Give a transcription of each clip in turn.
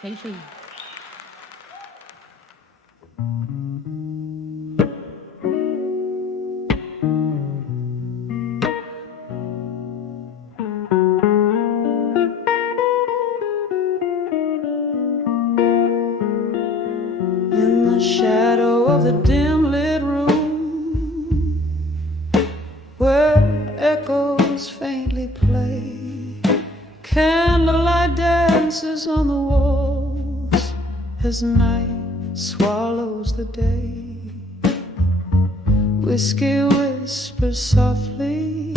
Casey. In the shadow of the dim lit room, where echoes faintly play, candlelight dances on the walls as night swallows the day. Whiskey whispers softly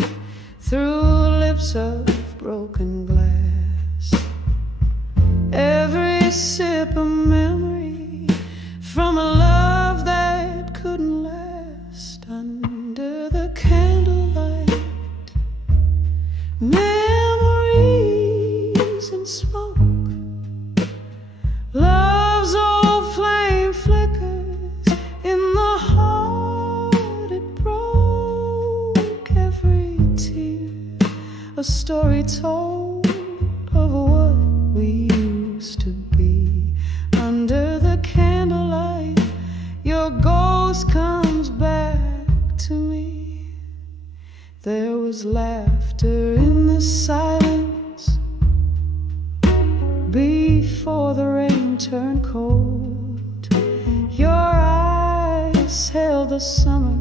through lips of broken glass. Every sip a memory from a love that couldn't last. Under the candlelight, memories and smoke, love's old flame flickers in the heart it broke. Every tear a story told of what we used to be. Under the candlelight, your ghost comes back to me. There was laughter in the silence before the rain turned cold. Your eyes held the summer,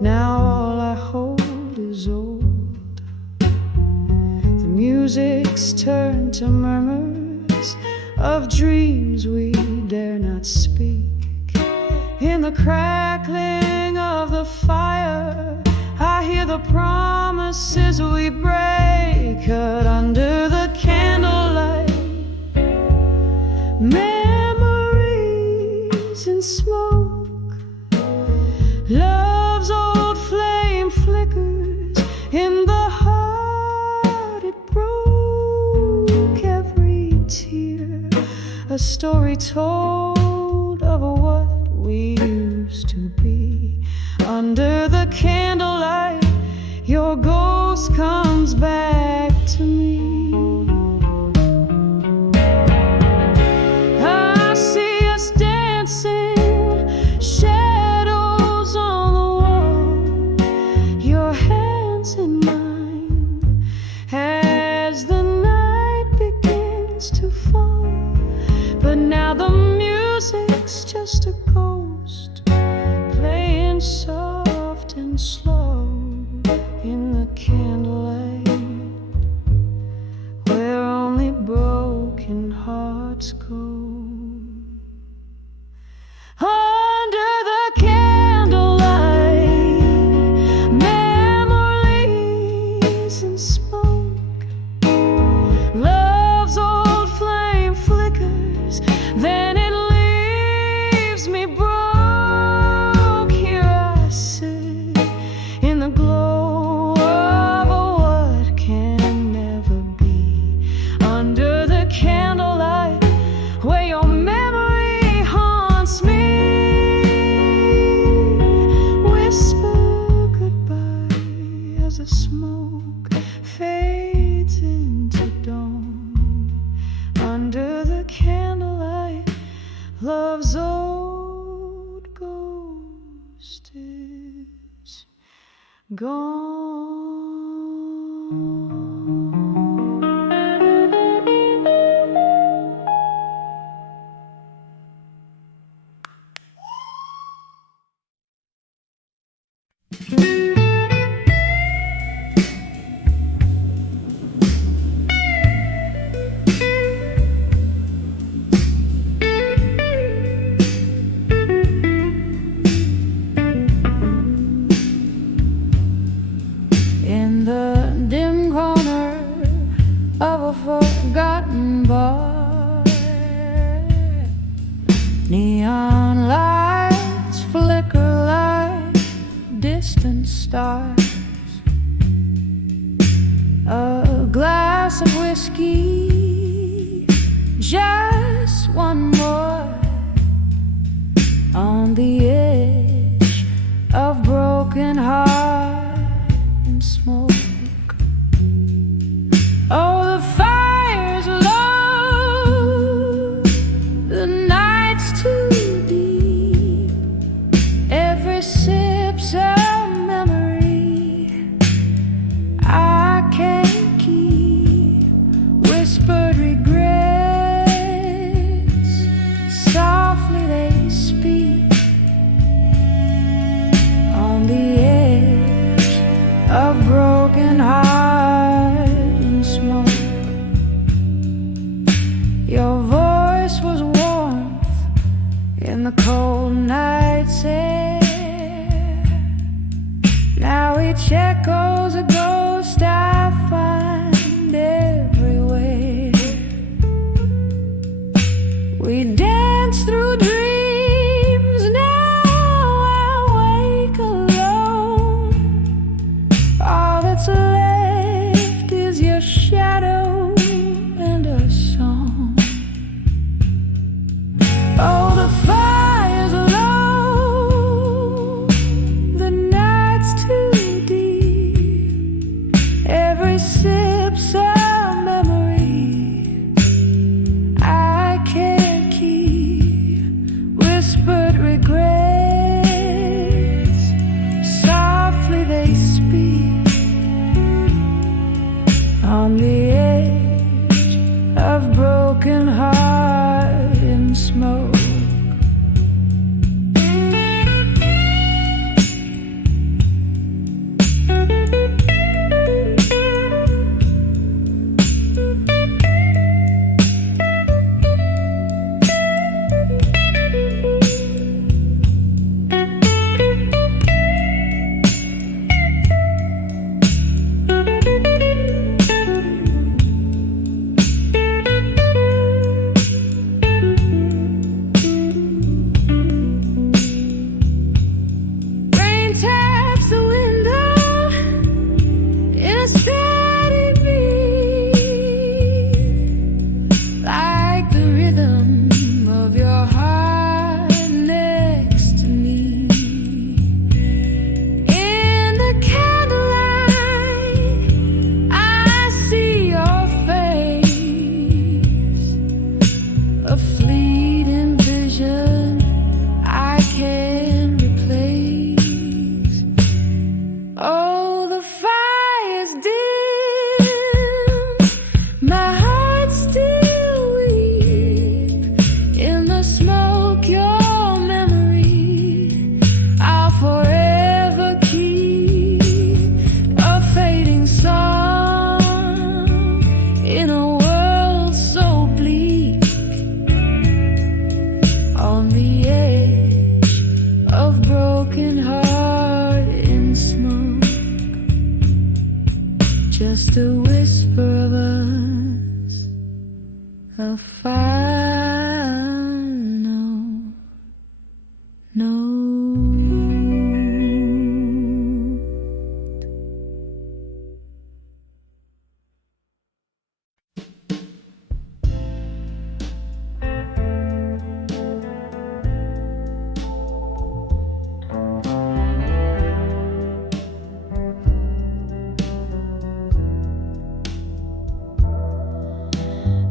now all I hold is old. The music's turned to murmurs of dreams we dare not speak. In the crackling of the fire, I hear the promises we break. Cut under the candlelight, memories in smoke, love's old flame flickers in the heart it broke. Every tear a story told of what we used to be. Under the candlelight, your ghost comes back to me. I see us dancing, shadows on the wall, your hands in mine as the night begins to fall. But now the music's just a ghost playing soft and slow in the candlelight, where only broken hearts go. Under the candlelight, memories and smoke, love's old flame flickers, then it leaves me broke. Here I sit in the glow of what can never be. Under the candlelight, where your memory haunts me. Whisper goodbye as the smoke fades into dawn. Under the candlelight, love's old ghost is gone. In the dim corner of a forgotten bar, neon lights flicker like distant stars. A glass of whiskey, just one more, on the edge of broken heart and smoke. Oh, the fire's low Your voice was warmth in the cold night's air. Now each echo's a ghost I find everywhere. We dance through dreams, now I wake alone. All that's left is your shadow and a song. Oh, the fire's low, the night's too deep. Every sip's a memory I can't keep. Whispered regrets, softly they speak on the edge of broken heart and smoke. Rain taps the window in a steady beat, like the rhythm of your heart next to me. In the candlelight, I see your face, a fleeting vision I can't replace. Oh, the fire's dim, my heart's still weak. In the smoke, your memory I'll forever keep. A fading song in a world so bleak, on the edge of broken heart and smoke. Just a whisper of us, a final note.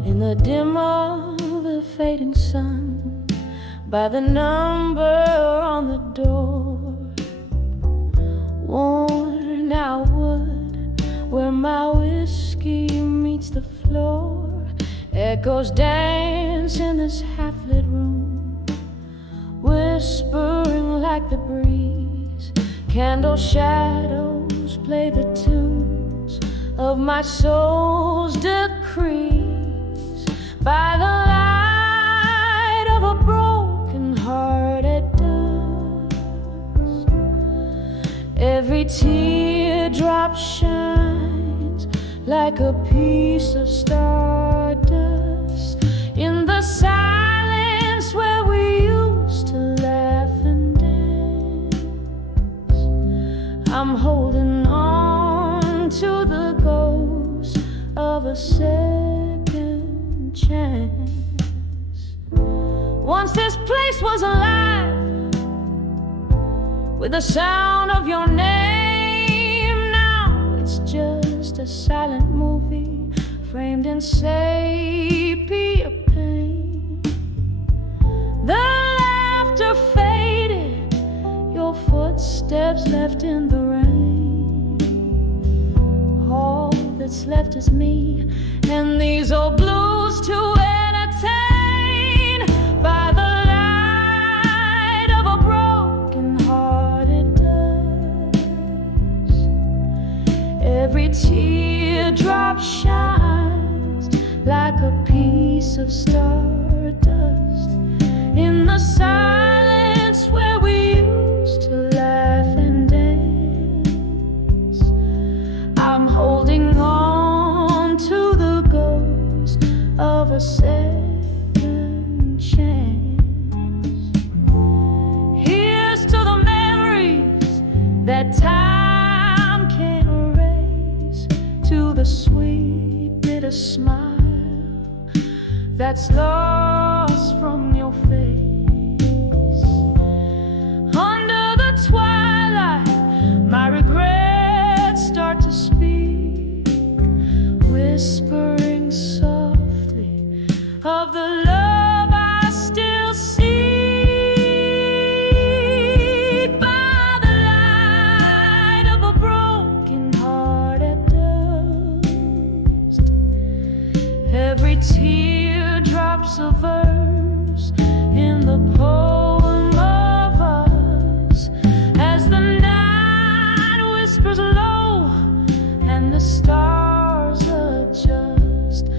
In the dim of the fading sun, by the number on the door, worn out wood where my whiskey meets the floor. Echoes dance in this half-lit room, whispering like the breeze. Candle shadows play the tunes of my soul's decrees. By the light of a broken-hearted dust, every teardrop shines like a piece of stardust. In the silence where we used to laugh and dance, I'm holding on to the ghost of a second chance. Once this place was alive with the sound of your name. Now it's just a silent movie framed in sepia paint. The laughter faded, your footsteps left in the rain. All that's left is me and these old blues to entertain. By the light of a broken-hearted dust, every teardrop shines like a piece of of stardust in the silence where we used to laugh and dance. I'm holding on to the ghost of a second chance. Here's to the memories that time can't erase, to the sweet bitter smile that's lost from your face. Under the twilight, my regrets start to speak, whispering softly of the love I still seek. By the light of a broken heart at dusk, every tear drops a verse in the poem of us, as the night whispers low and the stars adjust.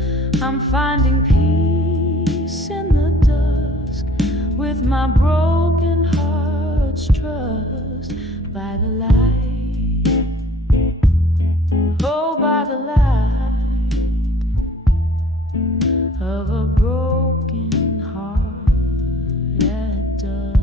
I'm finding peace in the dusk with my broken heart's trust. By the light, oh, by the light of a broken heart at dusk.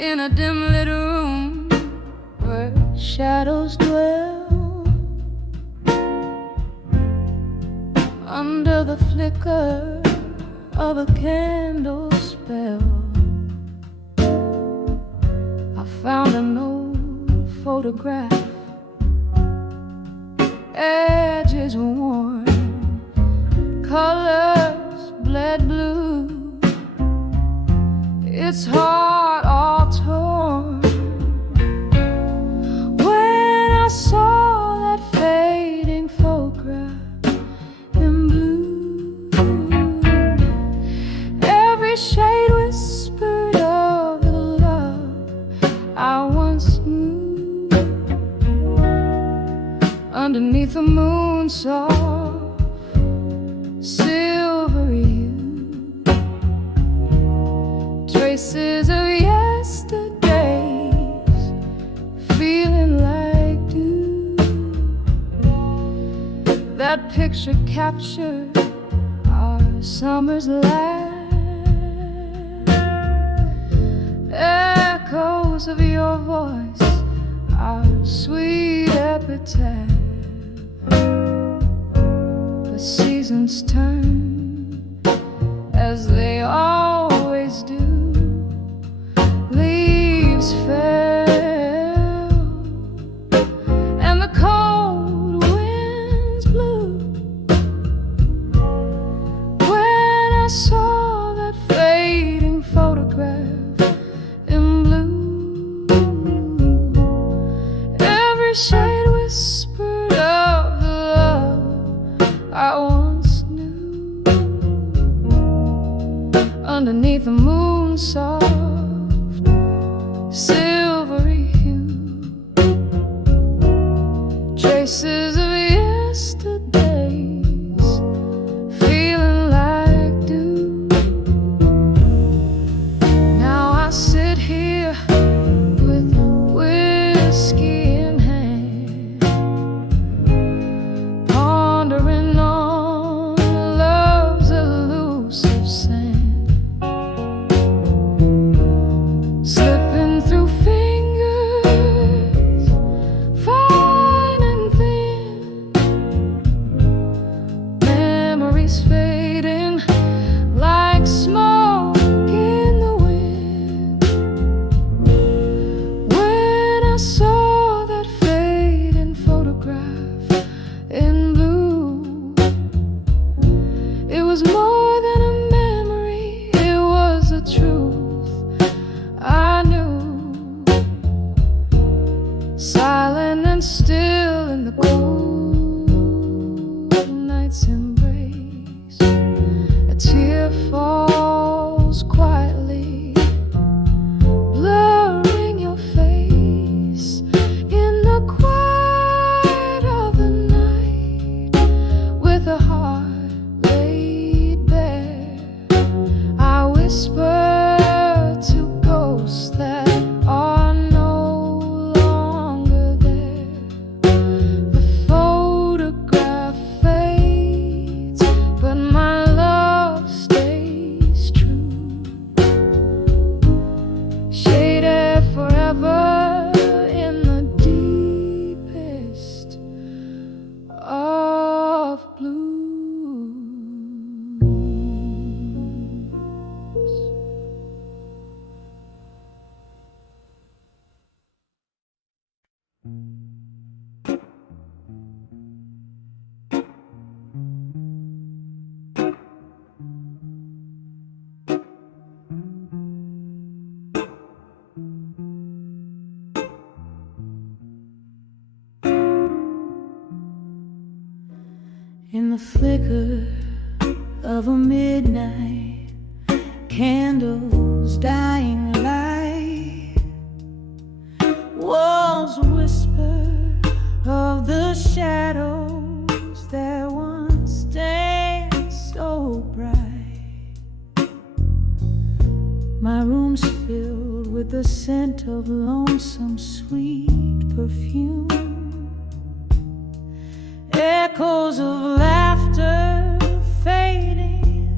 In a dim lit room where shadows dwell, under the flicker of a candle spell, I found an old photograph, edges worn, colors bled blue, its heart all torn. When I saw that fading photograph in blue, every shade whispered of the love I once knew. Underneath the moon, soft, silvery hue, traces of yesterdays, feeling like dew. That picture captured our summer's laugh, echoes of your voice, our sweet epitaph. The seasons turn as they always do. Leaves fell and the cold winds blew. When I saw that fading photograph in blue, every shade whispered of the love I once knew. Underneath the moon, soft, silvery hue, traces of yesterdays, feeling like dew. Now I sit here with whiskey in hand, pondering on love's elusive sand, slipping through whisper to ghosts that are no longer there. The photograph fades, but my love stays true. Shaded forever in the deepest of blues. In the flicker of a midnight, candles dying light, walls whisper of the shadows that once danced so bright. My room's filled with the scent of lonesome sweet perfume. Echoes of laughter fading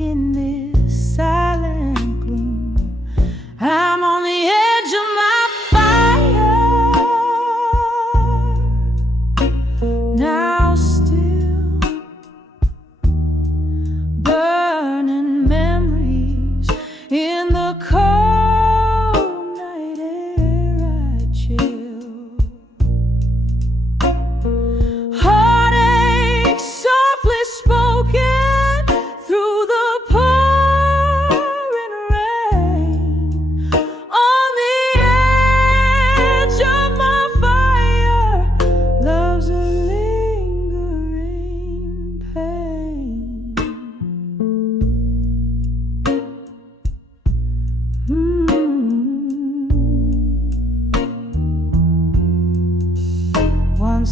in this silent gloom. I'm on the edge of my fire, now still burning memories in the cold night air I chill.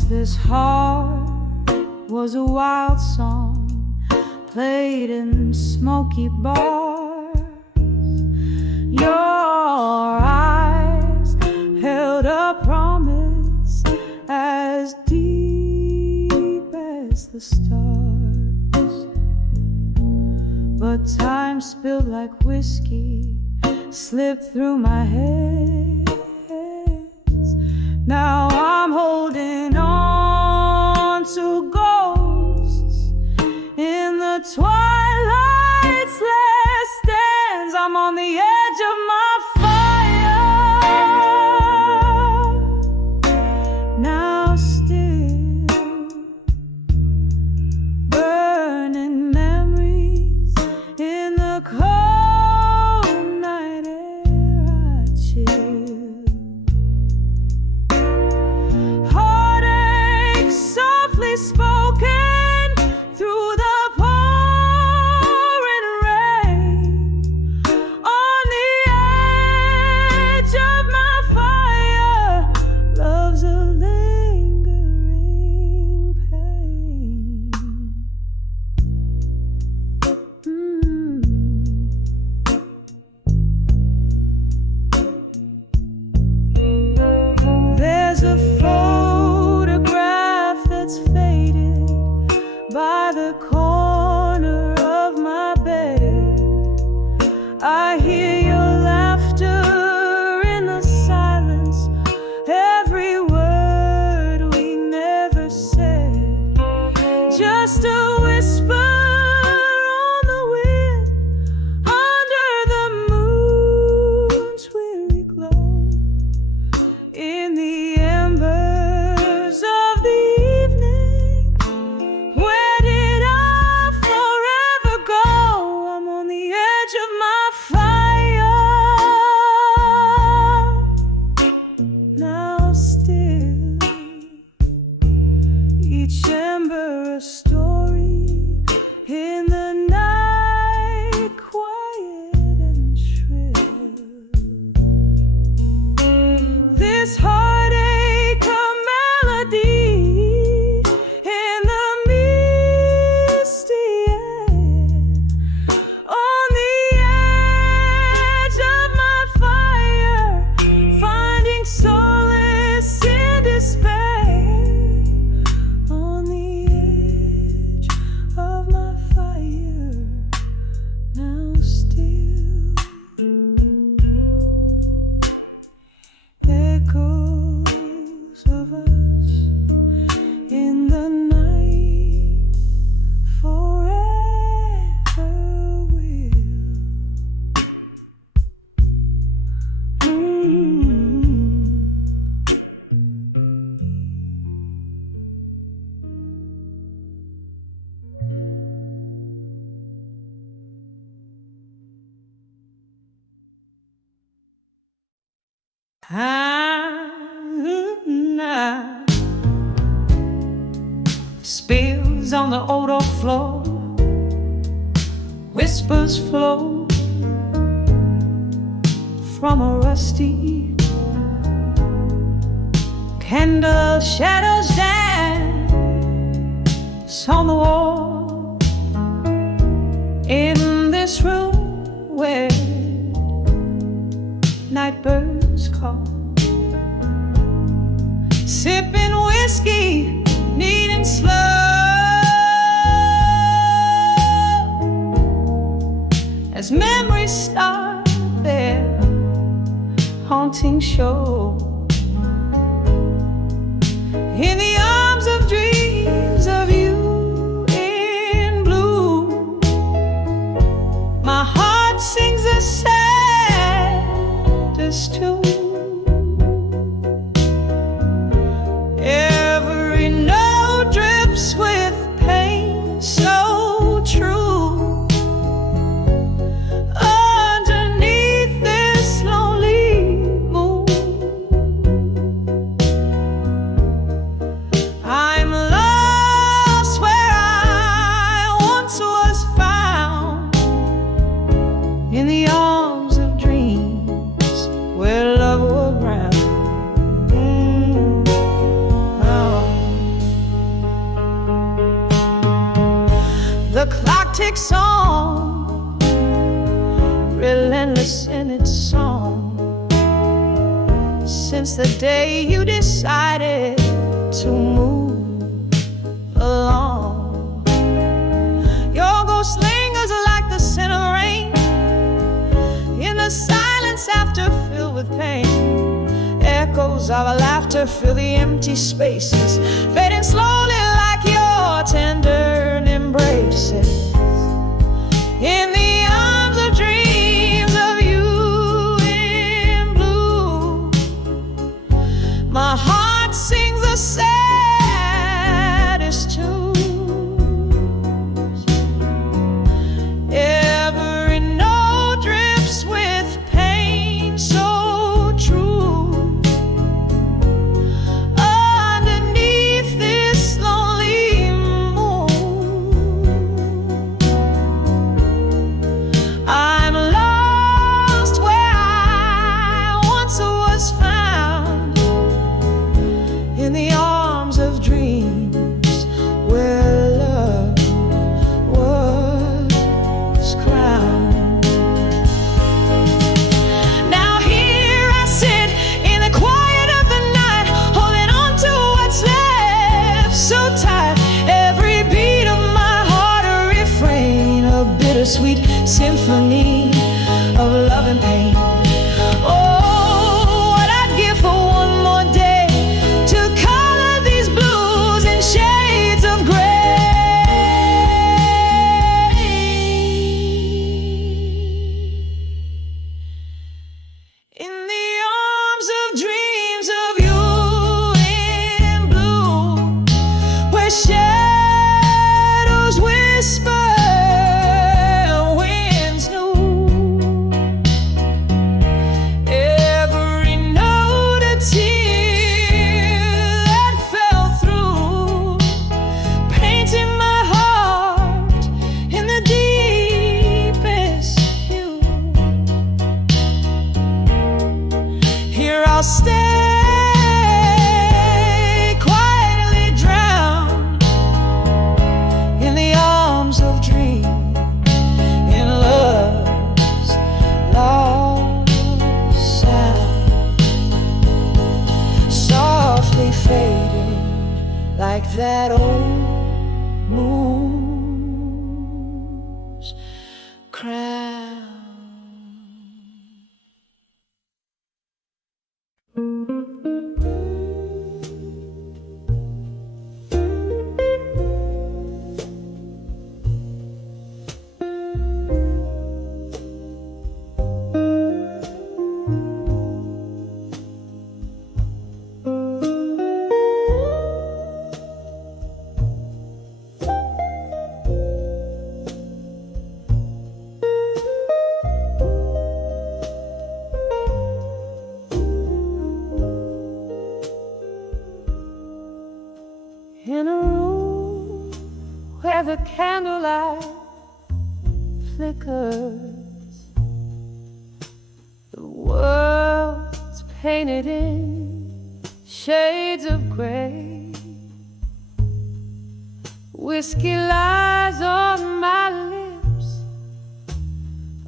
This heart was a wild song played in smoky bars. Your eyes held a promise as deep as the stars. But time spilled like whiskey, slipped through my hands. Now I'm holding on to ghosts in the twilight's last stands. I'm on the edge of my fire, now still burning memories in the cold night air I chill. Spoken through the pouring rain, on the edge of my fire, love's a lingering pain. There's a photograph that's faded by the corner of my bed. I hear your laughter in the silence, every word we never said, just a whisper on the wind, under the moon's weary glow, in the embers of the evening. Where did I forever go? I'm on the edge of my fire. Night spills on the old oak floor, whispers flow from a rusty candle, shadows dance on the wall in this room where night birds call. Sipping whiskey, neat and slow, as memories start their haunting show. In the arms of dreams of you in blue, my heart sings the saddest tune. Every note drips with pain so true. Underneath this lonely moon, I'm lost where I once was found, in the arms of dreams where love will ground. The clock ticks on, relentless in its song, since the day you decided to move along. Your ghost lingers like the scent of rain in the silence after filled with pain. Echoes of our laughter fill the empty spaces, fading slowly like your tender embraces. In the arms of dreams of you in blue, my heart sings the saddest tunes. Every note drips with pain so true. Underneath this lonely moon, I'm lost where I once was found, in the arms of dreams where love was crowned. Now here I sit in the quiet of the night, holding on to what's left so tight. Every beat of my heart a refrain, a bittersweet symphony of love and pain. Oh, what I'd give for one more day to color these blues in shades of gray. In the arms of dreams of you in blue, where shadows whisper, winds new. Every note a tear that fell through, painting my heart in the deepest hue. Here I'll stay, quietly drowned in the arms of dreams, in love's lost sound, softly fading like that old moon's crown. candlelight flickers. The world's painted in shades of gray. Whiskey lies on my lips,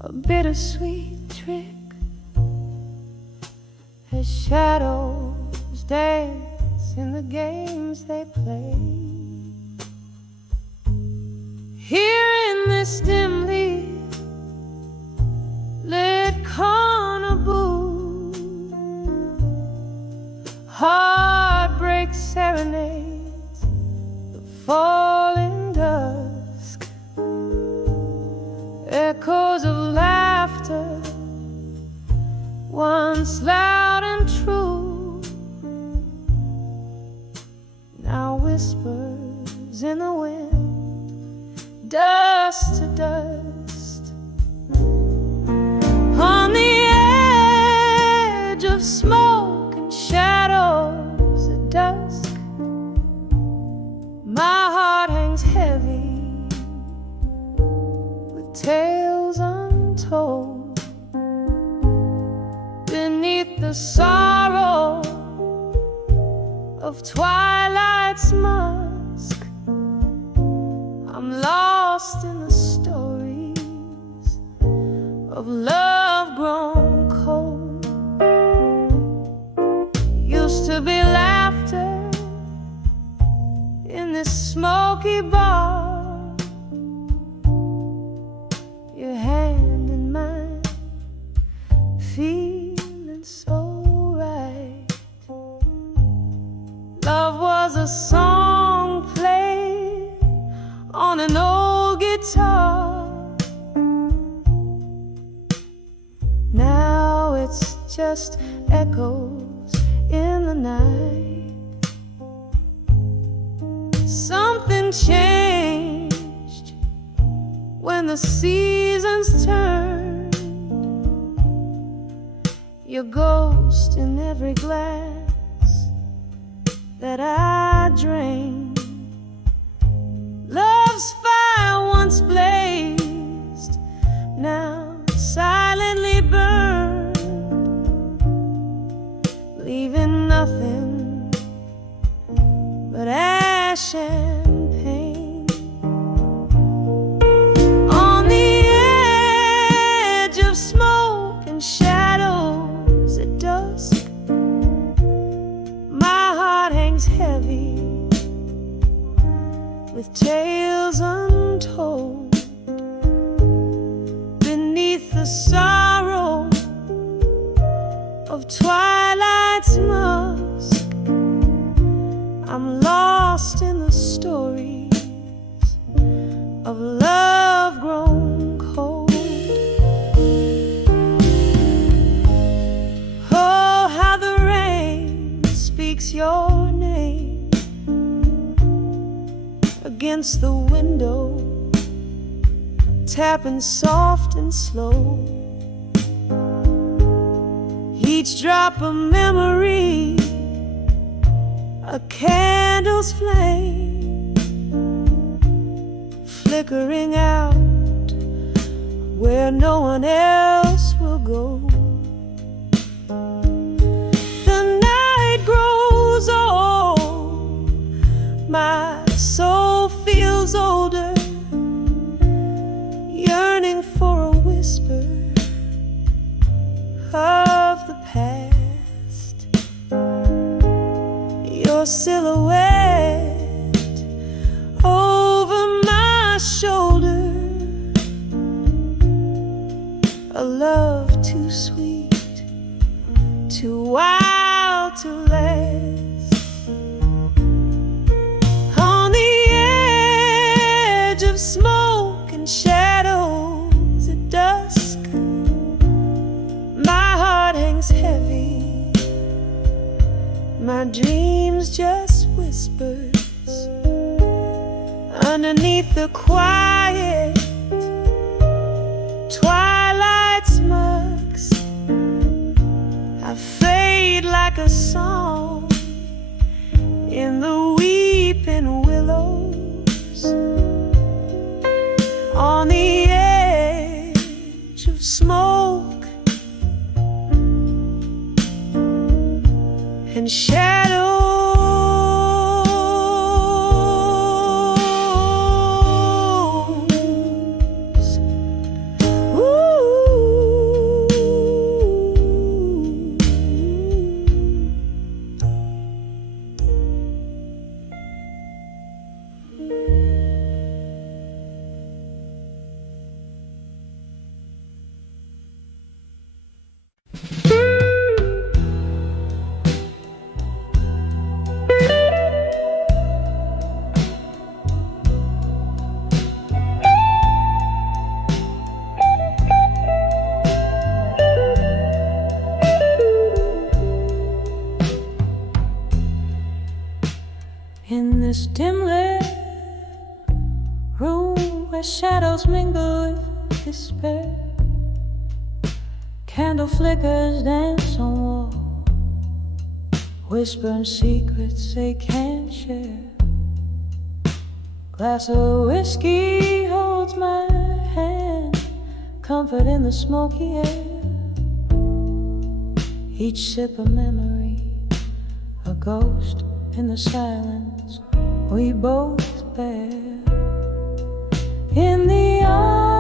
a bittersweet trick, as shadows dance in the games they play. Here in this dimly lit corner booth, heartbreak serenades the falling dusk. Echoes of laughter, once loud and true, now whispers in the wind, dust to dust. On the edge of smoke and shadows at dusk, my heart hangs heavy with tales untold. Beneath the sorrow of twilight's musk, I'm lost in the stories of love grown cold. Used to be laughter in this smoky bar, your hand in mine, feeling so right. Love was a song played on an old guitar. Now it's just echoes in the night. Something changed when the seasons turned. Your ghost in every glass that I drained. Love's fire once blazed, now silently burned, leaving nothing but ash and pain. On the edge of smoke and shadows at dusk, my heart hangs heavy with tales untold. Beneath the sorrow of twilight's musk, I'm lost in the stories of love grown cold. Oh, how the rain speaks your name against the window, tapping soft and slow. Each drop a memory, a candle's flame, flickering out where no one else will go. The night grows old, my soul feels older, yearning for a whisper of the past. Your silhouette over my shoulder, a love too sweet, too wild to last. On the edge of smoke and shadows at dusk, my heart hangs heavy, my dreams just whispers underneath the quiet twilight's musk. I fade like a song in the weeping willows. stench of smoke and shadows. In this dim lit room where shadows mingle with despair, candle flickers dance on wall, whispering secrets they can't share. Glass of whiskey holds my hand, comfort in the smoky air. Each sip a memory, a ghost in the silence we both bear. In the arms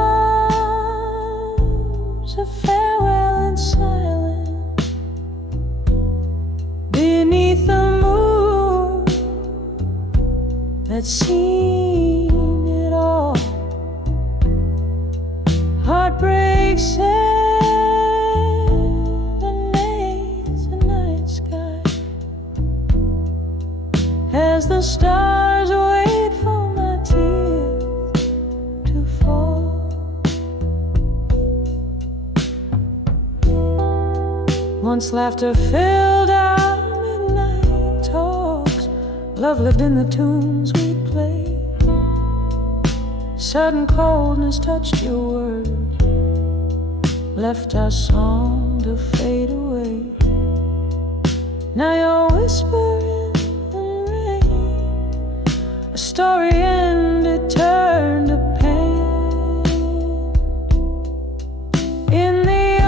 of farewell and silence, beneath the moon that's seen it all, heartbreak serenades the night sky as the stars wait for my tears to fall. Once laughter filled our midnight talks, love lived in the tunes we'd play. Sudden coldness touched your words, left our song to fade away. Now you're whispering a story ended, turned to pain. In the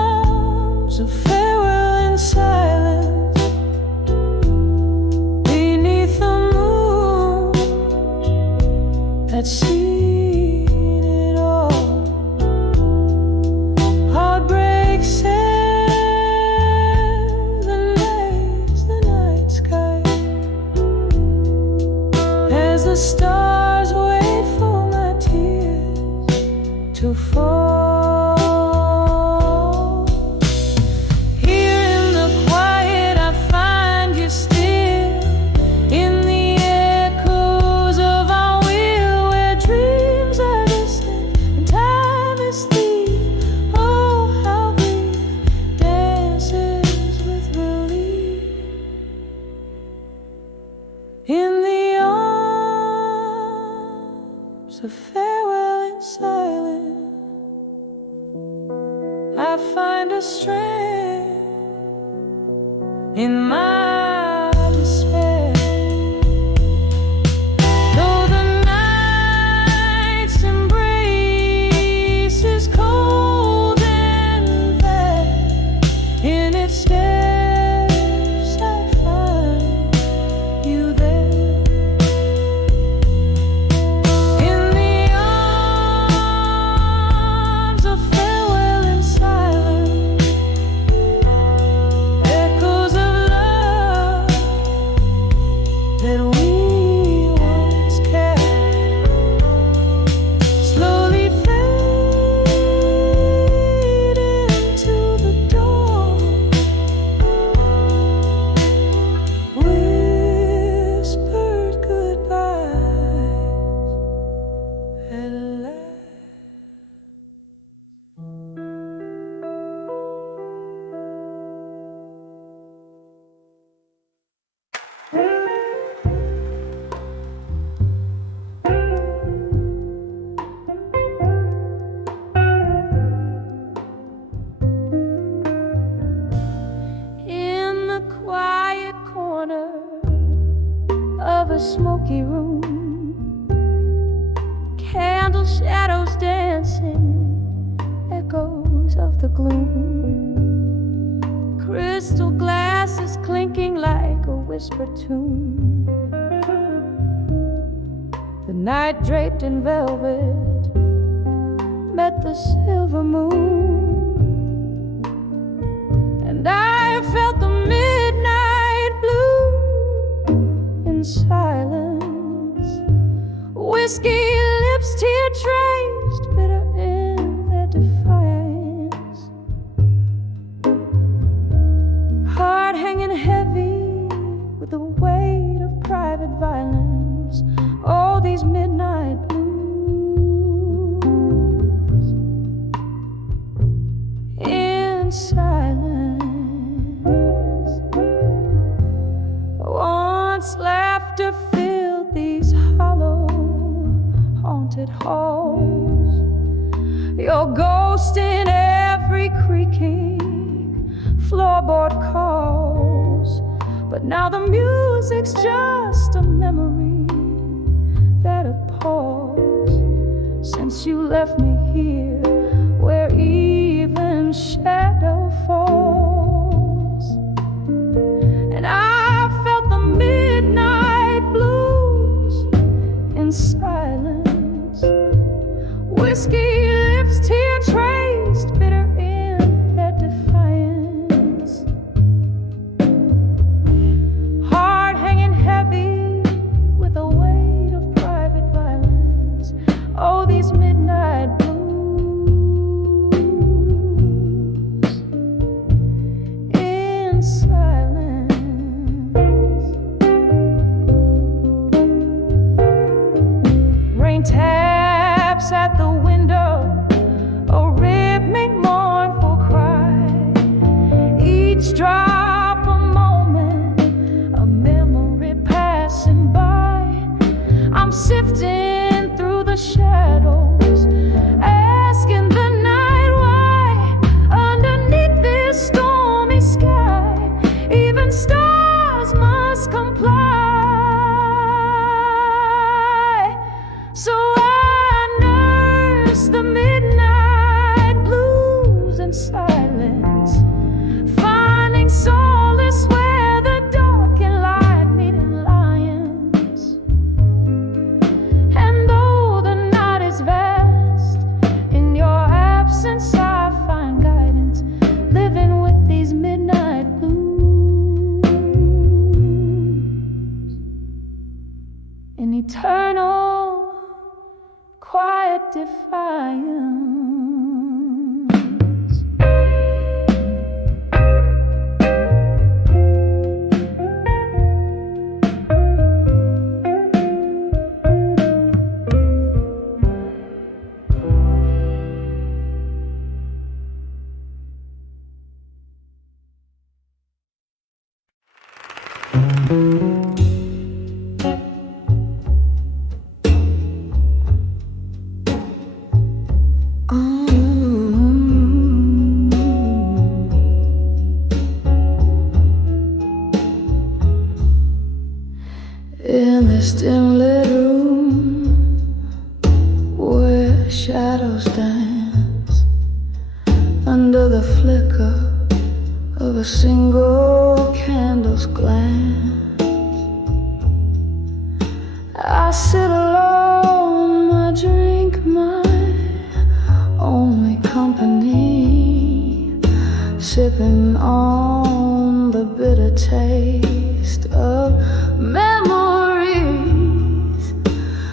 arms of farewell and silence, beneath the moon that's seen it all, heartbreak serenades the night sky as the stars wait for my tears to fall. Here in the quiet I find you still, in the echoes of our will, where dreams are distant and time is thief. Oh, how grief dances with relief. In the so farewell in silence, I find a strength in my despair. Though the night's embrace is cold and vast, in its steps I find you there. Echoes of love whispered tune. The night draped in velvet met the silver moon, and I felt the midnight blue in silence. Whiskey lips, tear traced, bitter in their defiance. Heart hanging heavy with the weight of private violence. All these midnight blues in silence. Once laughter filled these hollow, haunted halls. Your ghost in every creaking floorboard calls. But now the music's just a memory that appalls. Since you left me here, where even shadow falls, and I felt the midnight blues in silence. Whiskey lips, tear traced, bitter in their defiance. Heart hanging heavy with the weight of private violence. Oh, these midnight blues in silence. Rain taps at the window, a rhythmic mournful cry. Each drop a moment, a memory passing by. I'm sifting through the shadows, asking the night why. Underneath this stormy sky, even stars must comply. So I nurse the midnight blues in silence, finding solace where the dark and light meet in lions. And though the night is vast, in your absence I find guidance, living with these midnight blues in eternal quiet defiance. In this dim lit room where shadows dance under the flicker of a single candle's glance, I sit alone, I drink my only company, sipping on the bitter taste of memories.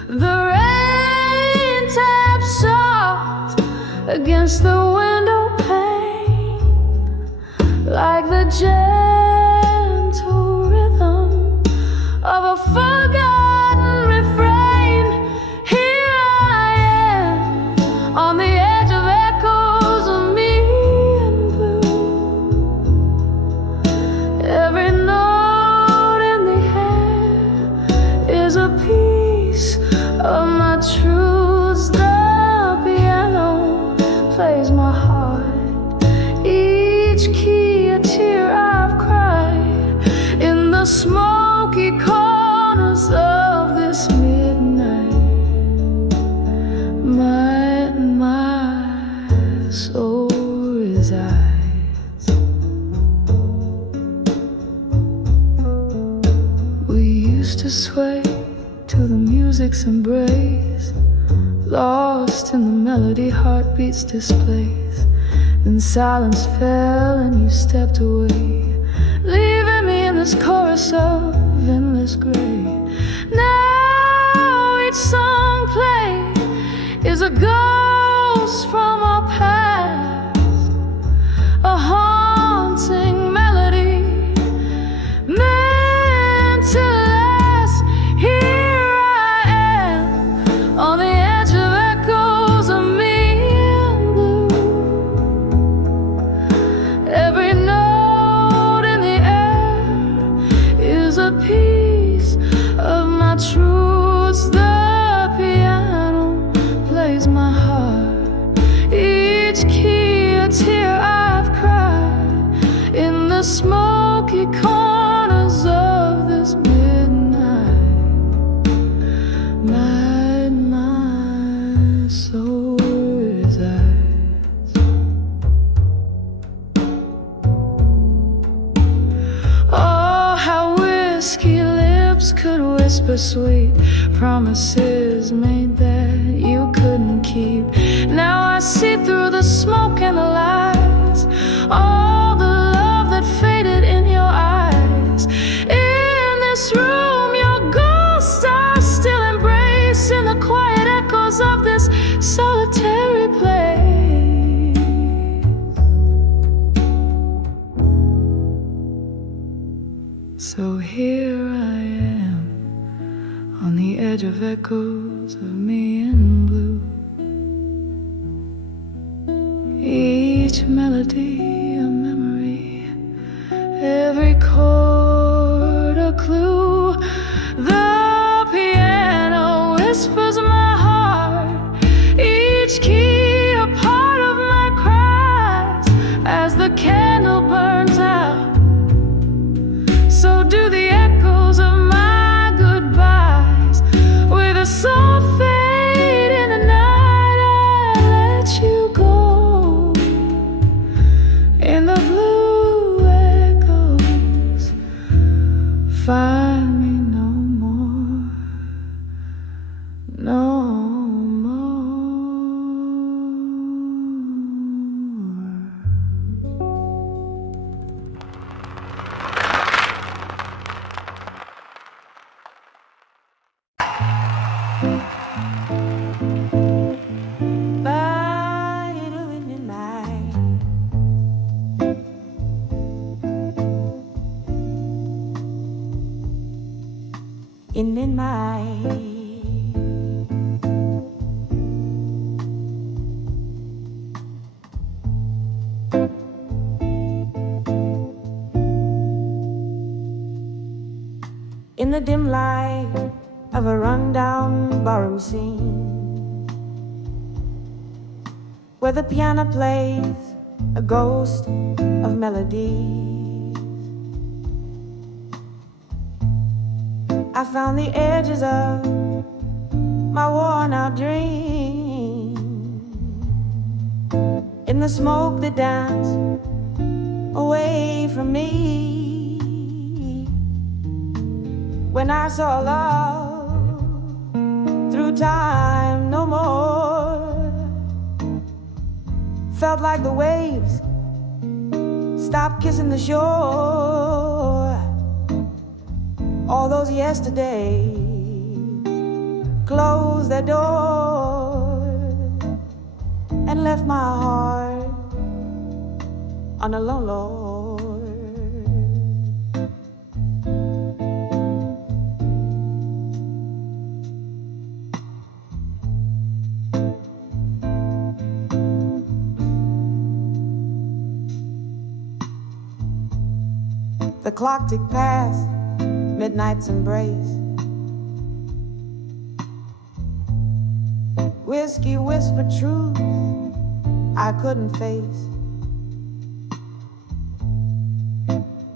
The rain taps soft against the window pane, like the gentle rhythm of a forgotten refrain. Here I am on the edge of echoes of me and blue. Every note in the air is a piece of my truths. The piano plays my heart, each key a tear I've cried in the smoky corners of this midnight. My soul resides. to sway to the music's embrace, lost in the melody heartbeats displace. Then silence fell and you stepped away, leaving me in this chorus of endless gray. Now each song played is a ghost from our past, a haunting melody meant to last. Here I am on the edge of echoes of me and blue. Every note in the air is a piece of my truths. The piano plays my heart, each key a tear I've cried in the smoky corners of this midnight. My soul resides. Oh, how whiskey lips could whisper sweet promises made that you couldn't keep. Now I see through the smoke and the lies, all the love that faded in your eyes. In this room your ghosts are still embracing the quiet echoes of this solitary place. So here I am on the edge of echoes of me in blue. Each melody a memory, every chord a clue. The piano whispers my heart, each key a part of my cries. As the candle burns out, so do the echoes of my goodbyes. With a soft fade in the night, I let you go. In the blue echoes, find me no more, no more. In my in the dim light of a rundown barroom scene, where the piano plays a ghost of melody, I found the edges of my worn-out dream. In the smoke that danced away from me, when I saw love through time no more, felt like the waves stopped kissing the shore. All those yesterdays closed their doors and left my heart on a lone Lord. The clock ticked past midnight's embrace. Whiskey whispered truth I couldn't face.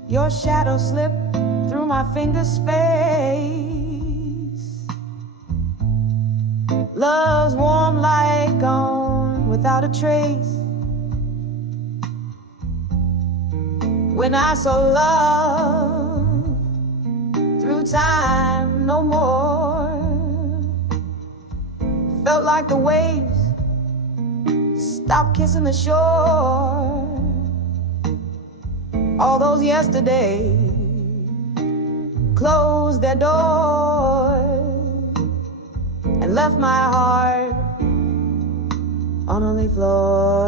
Your shadow slipped through my finger space. Love's warm light gone without a trace. When I saw love through through time no more. Felt like the waves stopped kissing the shore. All those yesterdays closed their doors and left my heart on only floor.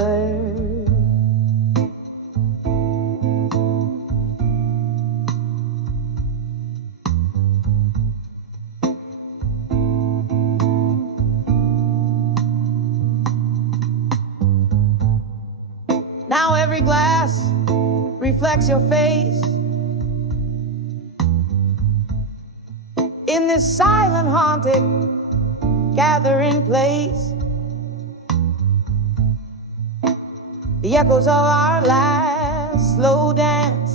Now every glass reflects your face in this silent, haunted gathering place. The echoes of our last slow dance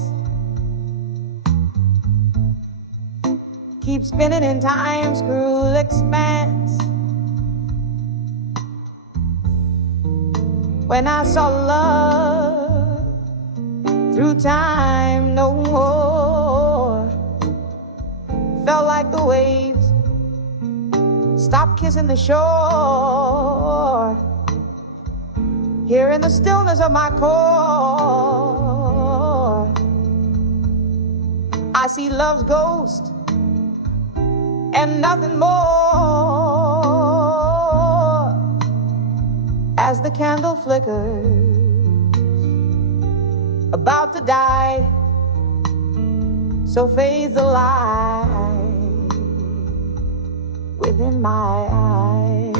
keep spinning in time's cruel expanse. When I saw love through time no more, felt like the waves stopped kissing the shore. Here in the stillness of my core, I see love's ghost and nothing more. As the candle flickers, about to die, so fades the light within my eyes.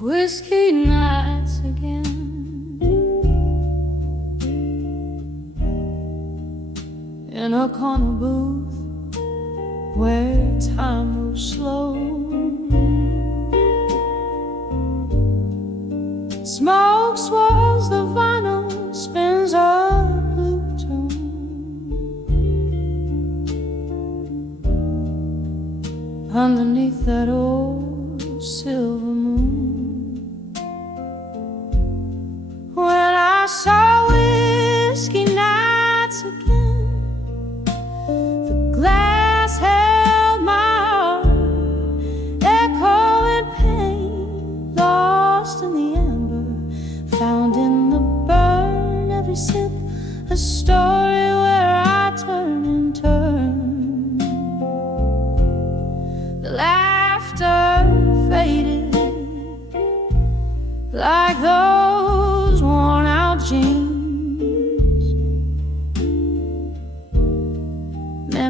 Whiskey nights again, in a corner booth where time moves slow. Smoke swirls the vinyl, spins a blue tune. Underneath that old silver moon, when I saw whiskey nights again, the glass held my heart, echoing pain, lost in the amber, found in the burn, every sip a story where I turn and turn. The laughter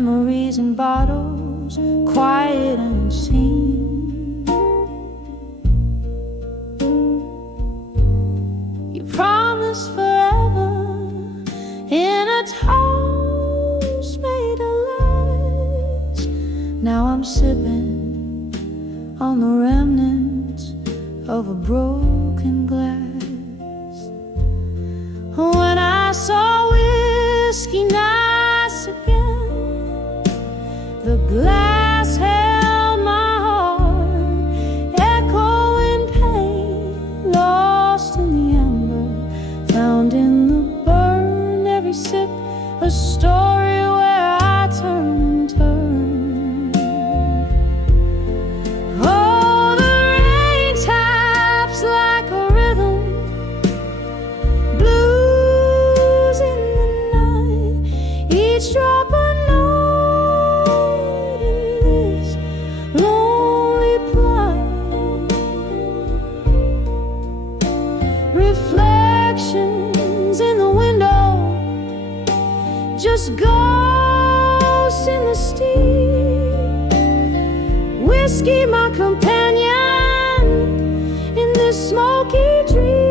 memories in bottles, quiet and unseen. You promised forever in a toast made of lies. Now I'm sipping on the remnants of a broken glass. When I saw whiskey nights again, the glass held my heart, echoing pain, lost in the ember, found in the burn. Every sip a story where I turn and turn. Oh, the rain taps like a rhythm, blues in the night, each drop a note in this lonely plight. Reflections in the window, just ghosts in the steam. Whiskey my companion in this smoky dream.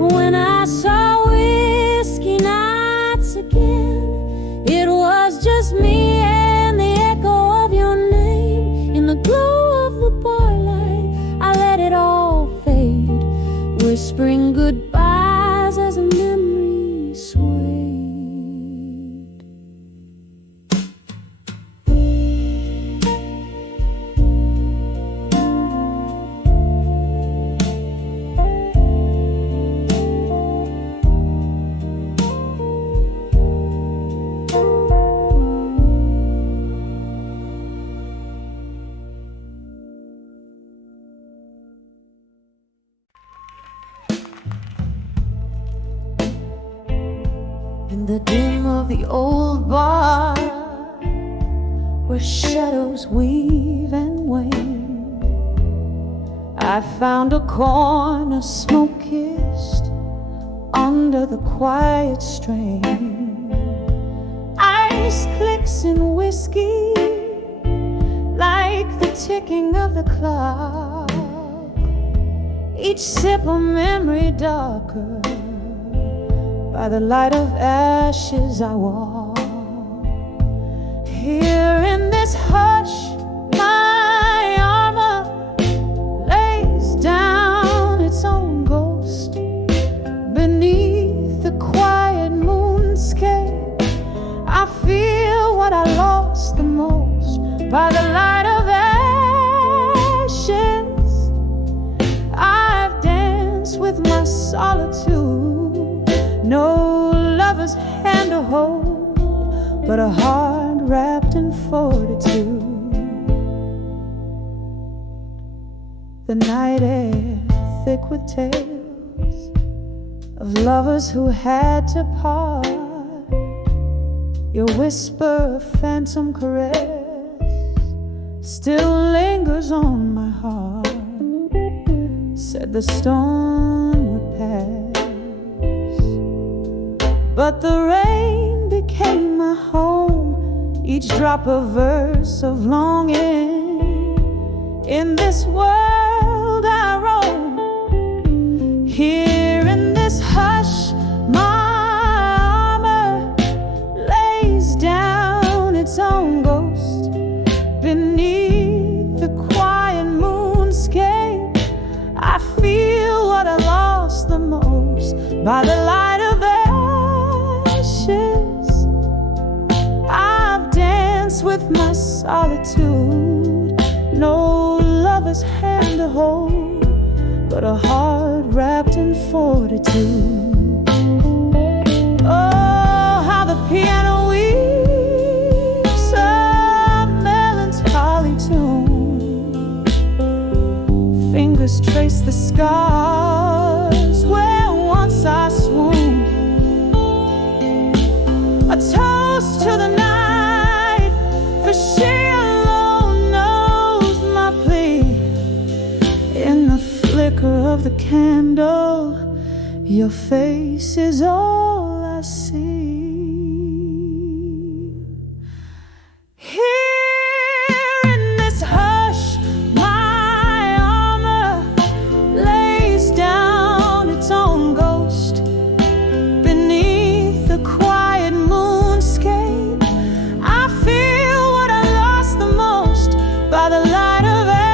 When I saw whiskey nights again, it was just me and the echo of your name. In the glow of the barlight, I let it all fade, whispering goodbyes as a memory swayed. In the dim of the old bar, where shadows weave and wane, I found a corner smoke-kissed under the quiet strain. Ice clicks in whiskey like the ticking of the clock, each sip a memory darker. By the light of ashes I walk. Here in this hush, my armor lays down its own ghost. Beneath the quiet moonscape, I feel what I lost the most. By the light of ashes, I've danced with my solitude. No lover's hand to hold, but a heart wrapped in fortitude. The night air thick with tales of lovers who had to part. Your whisper of phantom caress still lingers on my heart. Said the storm would pass, but the rain became my home, each drop a verse of longing. In this world I roam, here in this hush, my armor lays down its own ghost. Beneath the quiet moonscape, I feel what I lost the most. By the light of I've danced with my solitude. No lover's hand to hold, but a heart wrapped in fortitude. Oh, how the piano weaves a melancholy tune. Fingers trace the scars where once I swooned. A toast to the night, for she alone knows my plea. In the flicker of the candle, your face is all I see. Here in this hush, my armor lays down its own ghost. Beneath the quiet moonscape, I feel what I lost the most by the light of ashes.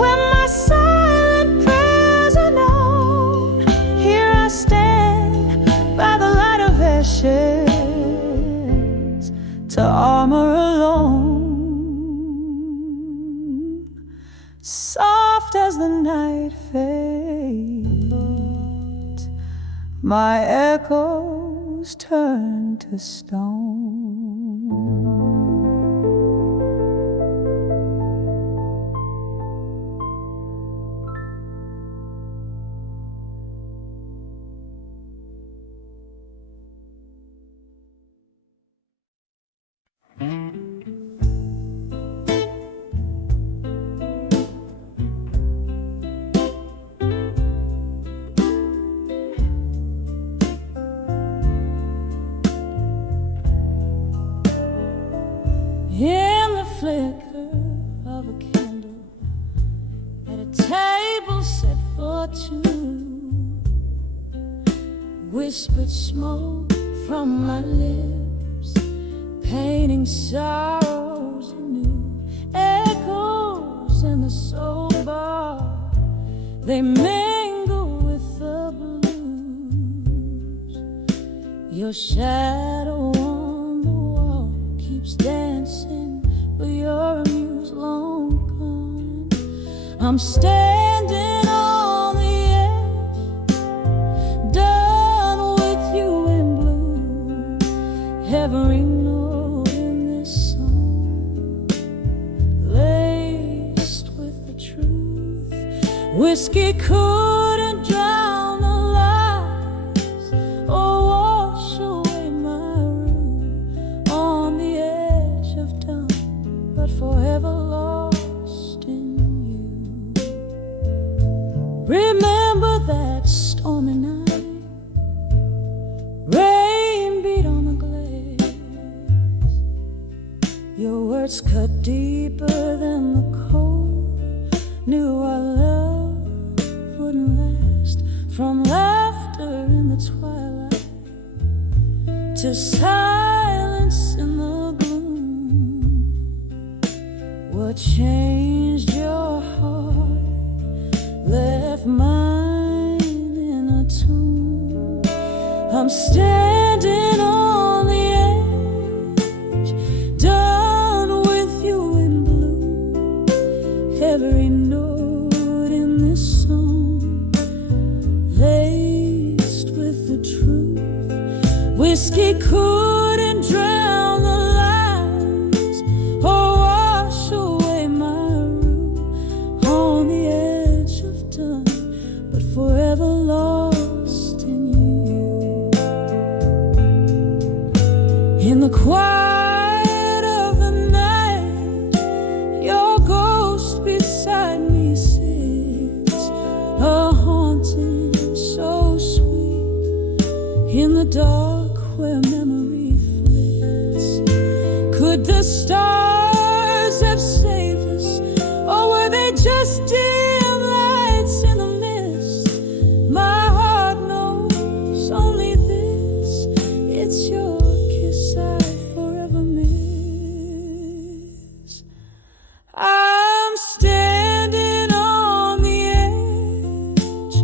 When my silent prayers are known, here I stand by the light of ashes to armor alone. Soft as the night fades, my echoes turn to stone. In the flicker of a candle at a table set for two, whispered smoke from my lips, painting sorrows anew. Echoes in the soul bar, they mingle with the blues. Your shadow on the wall keeps dancing, but you're a muse long gone. I'm standing on the edge, done with you in blue. Every note in this song laced with the truth. Whiskey couldn't drown the lies or wash away my room on the edge of dawn, but forever lost in you. Remember that stormy night, rain beat on the glass. Your words cut deeper than the cold. Knew our love wouldn't last. From laughter in the twilight to silence in the gloom. What changed your heart left mine in a tomb. I'm standing on the edge, done with you in blue. Every note in this song laced with the truth. Whiskey couldn't drown the lies or wash away my room on the edge of dawn, but forever lost in you. In the quiet of the night, your ghost beside me sits, a haunting so sweet. In the dark where memory flits, could the stars have saved us, or were they just dim lights in the mist? My heart knows only this: it's your kiss I forever miss. I'm standing on the edge,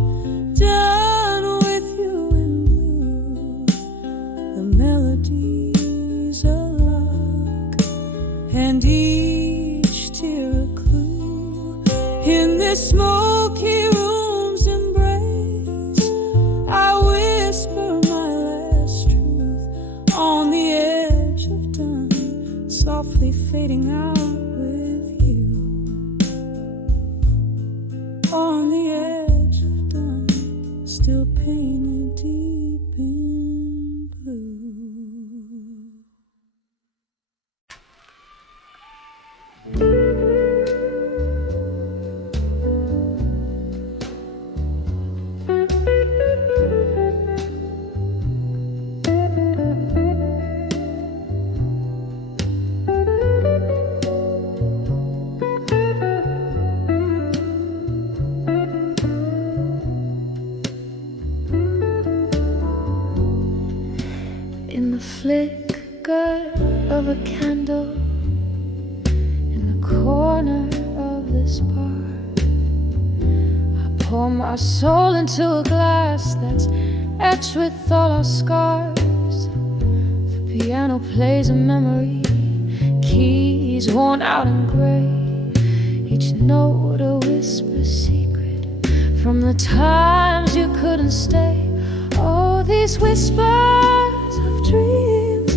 done with you in blue. The melodies a lock, and each tear a clue. In this smoky room's embrace, I whisper my last truth on the edge of dawn, softly fading out with you. On the edge of dawn, still painted deep in blue. In the flicker of a candle in the corner of this bar, I pour my soul into a glass that's etched with all our scars. The piano plays a memory, keys worn out and gray, each note a whisper secret from the times you couldn't stay. Oh, these whispers of dreams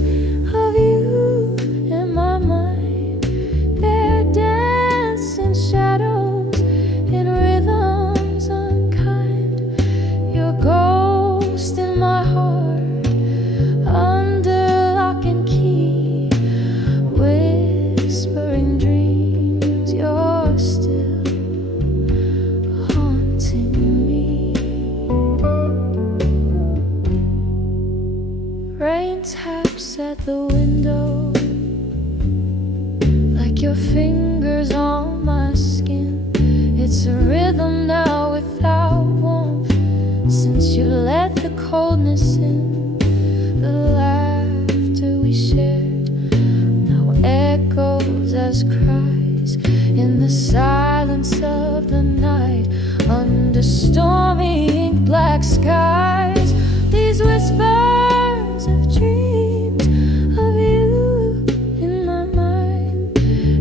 of you in my mind, they're dancing shadows in rhythms unkind. Your ghost in my heart, under lock and key, whispering dreams. You're still haunting me. Rain taps at the window like your fingers on my skin. It's a rhythm now without warmth, since you let the coldness in. The laughter we shared now echoes as cries in the silence of the night, under stormy ink black skies. These whispers of dreams of you in my mind,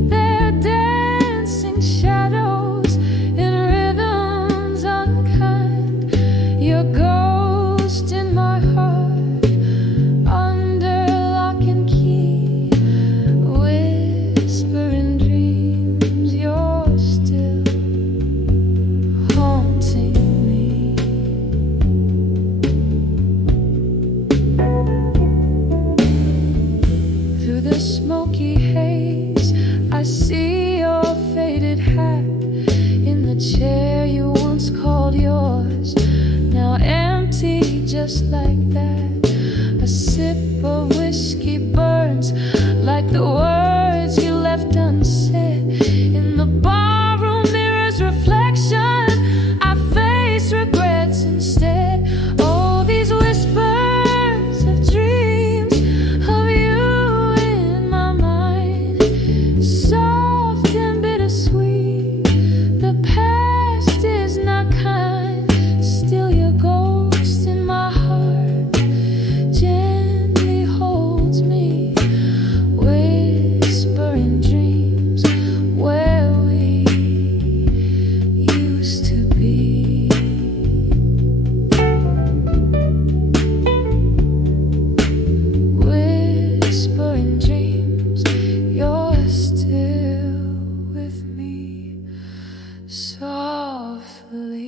they're dancing shadows in rhythms unkind. Your ghost in my heart, under lock and key, whispering dreams. You're still haunting me. Through the smoky haze, I see your faded hat in the chair you once called yours, now empty just like that. A sip of whiskey burns like the words you left unsaid. In the barroom mirror's reflection, I face regrets instead. Oh, these whispers of dreams of you in my mind, soft and bittersweet. The past is not kind, still your ghost in my heart gently holds me, whispering dreams where we used to be. Whispering dreams, you're still with me softly.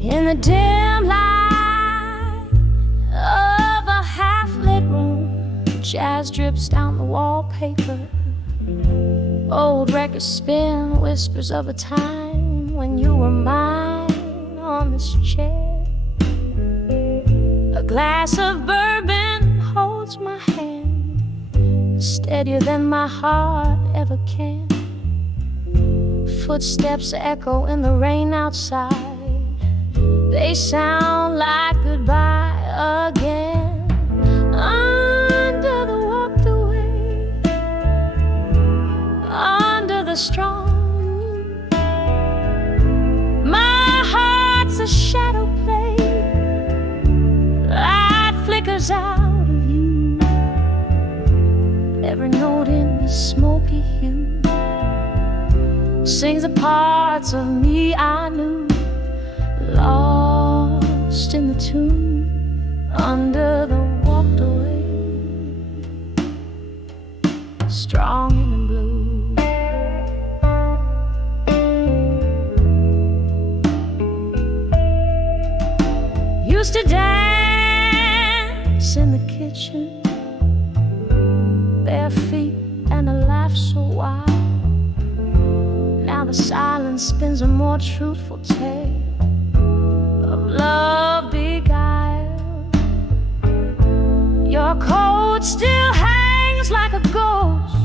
In the dim light of a half-lit room, jazz drips down the wallpaper. Old records spin, whispers of a time when you were mine on this chair. A glass of bourbon holds my hand, steadier than my heart ever can. Footsteps echo in the rain outside. They sound like goodbye again. Under the walked away, under the strong moon, my heart's a shadow play. Light flickers out of you. Every note in the smoky hue sings the parts of me I knew, lost in the tune. Under the walked away, strong in the blue. Used to dance in the kitchen, bare feet and a laugh so wild. Now the silence spins a more truthful tale of love beguiled. Your coat still hangs like a ghost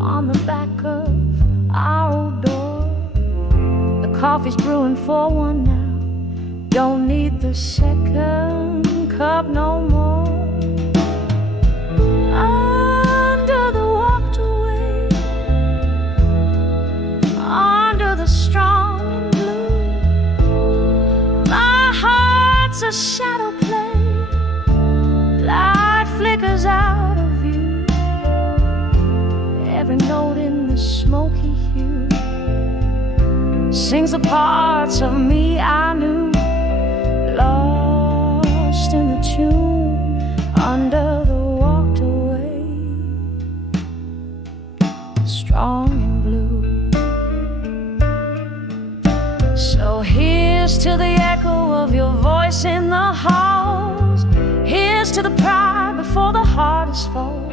on the back of our old door. The coffee's brewing for one now. Don't need the second cup no more. Under the walked away, under the strong and blue, my heart's a shadow play. Light flickers out of view. Every note in the smoky hue sings the parts of me I knew, lost in the tune. Under the walked away, strong and blue. So here's to the echo of your voice in the halls. Here's to the pride before the hardest fall.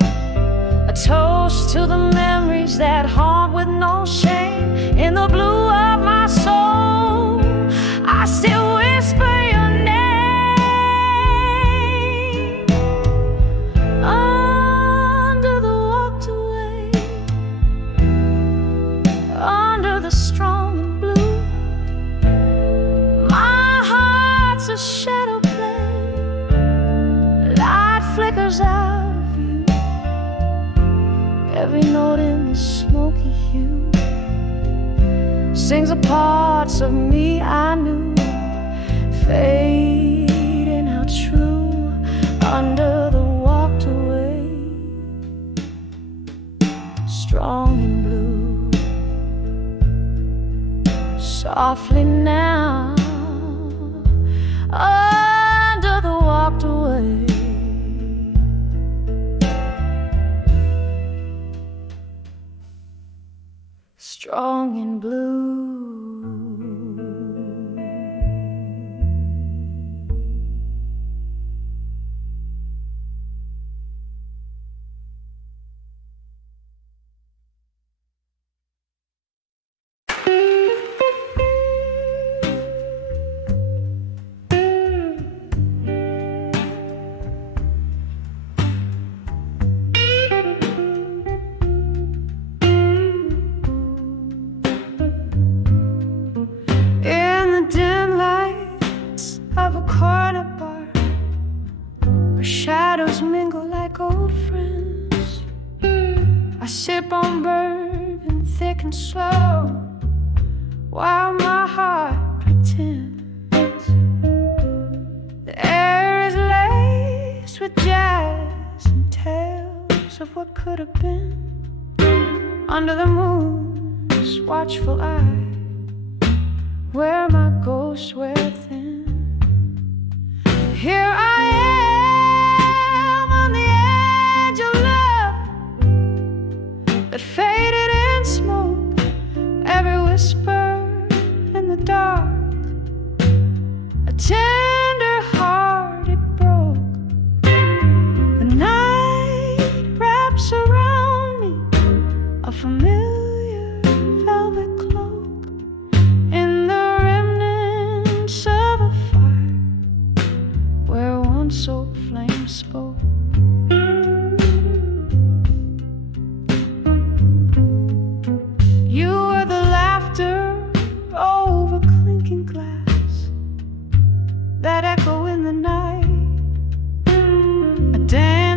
A toast to the memories that haunt with no shame. In the blue of my soul, I still whisper your name. Under the walked away, under the strong and blue, my heart's a shadow play. Light flickers out of you. Every note in the smoky hue sings the parts of me I knew, fading out true. Under the walked away, strong and blue. Softly now, under the walked away, strong and blue. Shadows mingle like old friends. I sip on bourbon thick and slow while my heart pretends. The air is laced with jazz and tales of what could have been. Under the moon's watchful eye, where my ghosts wear thin. Here I am on the edge of love that faded in smoke. Every whisper in the dark, a tender heart it broke. The night wraps around me a familiar velvet cloak. In the remnants of a fire where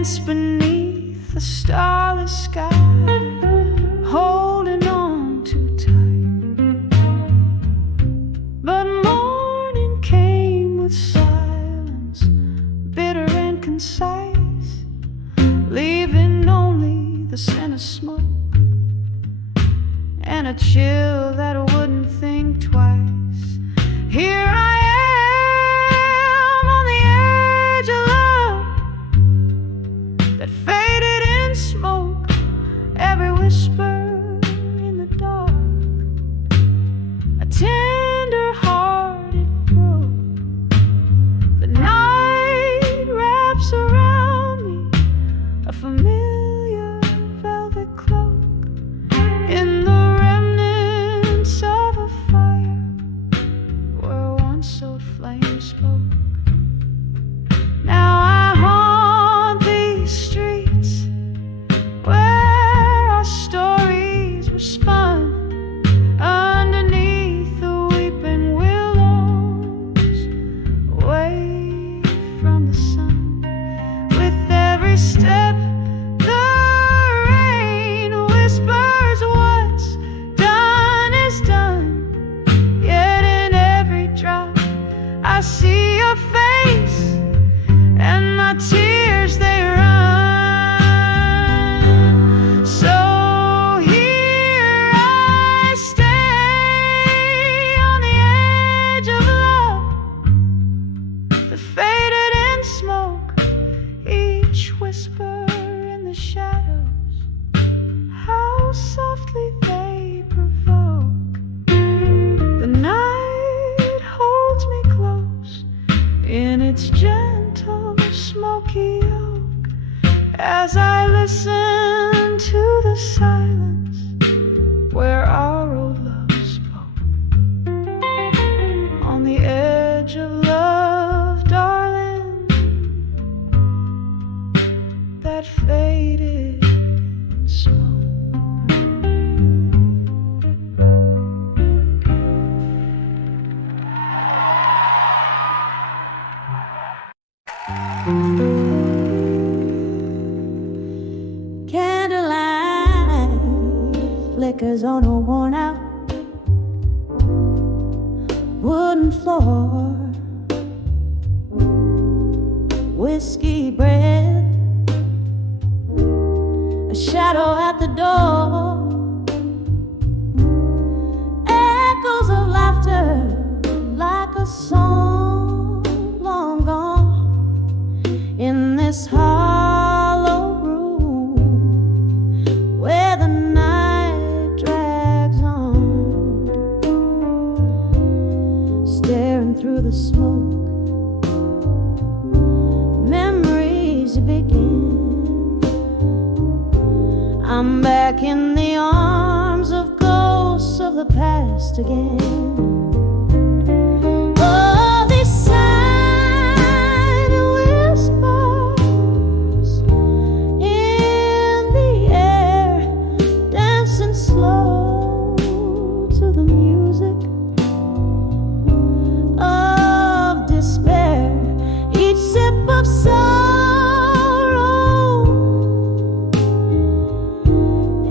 dance beneath the starless sky, holding on too tight. But morning came with silence, bitter and concise, leaving only the scent of smoke and a chill that wouldn't think twice. Here I am on the edge of love that faded in smoke, every whisper in the dark, a tender heart it broke. The night wraps around me a familiar velvet cloak, in the remnants of a fire where once old flame spoke. Now I haunt these streets where our stories were spun underneath the weeping willows, away from the sun. With every step the rain whispers, what's done is done. Yet in every drop I see your face, and my tears they run. So here I stay on the edge of love that faded in smoke, each whisper in the shadows, how softly they provoke. The night holds me close in its gentle smoky oak, as I listen to the silence where our old love spoke. On the edge of love, darling, that faded in smoke. Candlelight flickers on a worn out wooden floor. Whiskey breath, a shadow at the door. Echoes of laughter like a song long gone in this hollow room where the night drags on, staring through the smoke. Memories begin. I'm back in the arms of ghosts of the past again. Oh, these silent whispers in the air, dancing slow to the music of despair. Each sip of sorrow,